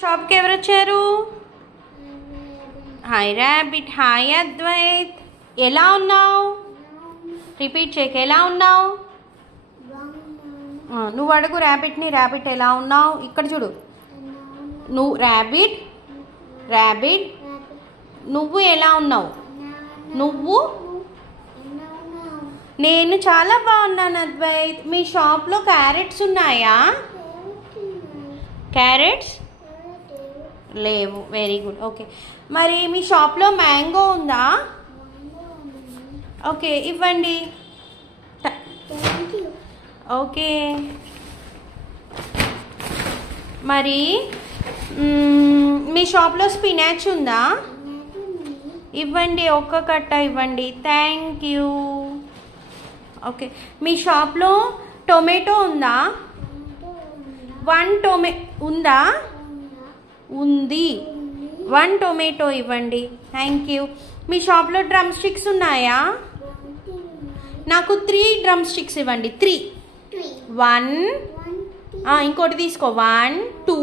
Shop కి ఎవరు వచ్చారు? Hi rabbit. హాయ్ అద్వైత్. ఎలా ఉన్నావు? రిపీట్ చేయక. ఎలా ఉన్నావు? నువ్వు అడుగు రాబిట్ని. రాబిట్ ఎలా ఉన్నావు? ఇక్కడ చూడు. నువ్వు రాబిట్. రాబిట్ నువ్వు ఎలా ఉన్నావు? నువ్వు. నేను చాలా బాగున్నాను అద్వైత్. మీ షాప్లో క్యారెట్స్ ఉన్నాయా? క్యారెట్స్ లేవు. Very good. ఓకే, మరి మీ షాప్లో మ్యాంగో ఉందా? ఓకే, ఇవ్వండి. ఓకే, మరి మీ షాప్లో స్పినాచ్ ఉందా? ఇవ్వండి, ఒక్క కట్ట ఇవ్వండి. Thank you. ఓకే, మీ షాప్లో టొమాటో ఉందా? ఉందా? ఉంది. 1 టొమాటో ఇవ్వండి. Thank you. మీ షాప్లో డ్రమ్ స్టిక్స్ ఉన్నాయా? నాకు 3 డ్రమ్ స్టిక్స్ ఇవ్వండి. 3. 1 ఇంకోటి తీసుకో. 1 2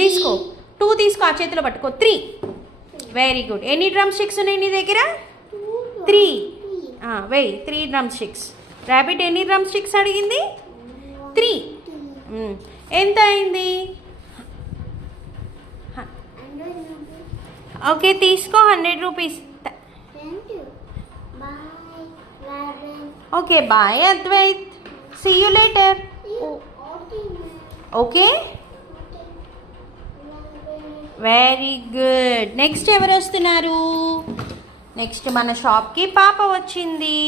తీసుకో. 2 తీసుకో. ఆ చేతిలో పట్టుకో. 3. Very good. ఎన్ని డ్రమ్ స్టిక్స్ ఉన్నాయి నీ దగ్గర? 3. వెయ్యి. 3 డ్రమ్ స్టిక్స్. రాబిట్ ఎన్ని డ్రమ్ స్టిక్స్ అడిగింది? 3. ఎంత అయింది? ఓకే, తీసుకో. 100 rupees. Okay, bye Advait. See you later. Okay, very good. Next ఎవరు వస్తున్నారు? నెక్స్ట్ మన షాప్కి పాప వచ్చింది.